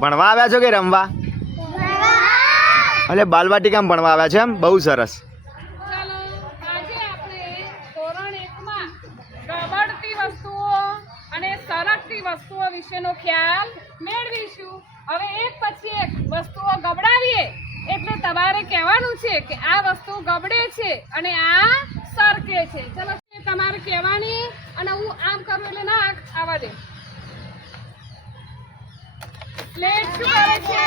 ભણવા આવ્યા છો કે રમવા? એટલે બાલવાટિકામાં ભણવા આવ્યા છે એમ? બહુ સરસ. ચાલો આજે આપણે ધોરણ 1 માં ગબડતી વસ્તુઓ અને સરકતી વસ્તુઓ વિશેનો ખ્યાલ મેળવીશું. હવે એક પછી એક વસ્તુઓ ગબડાવીએ એટલે તમારે કહેવાનું છે કે આ વસ્તુ ગબડે છે અને આ સરકે છે. ચલો તમારે કહેવાની અને હું આમ કરું એટલે ના આવવા દે. પ્લેટ શું કરે છે?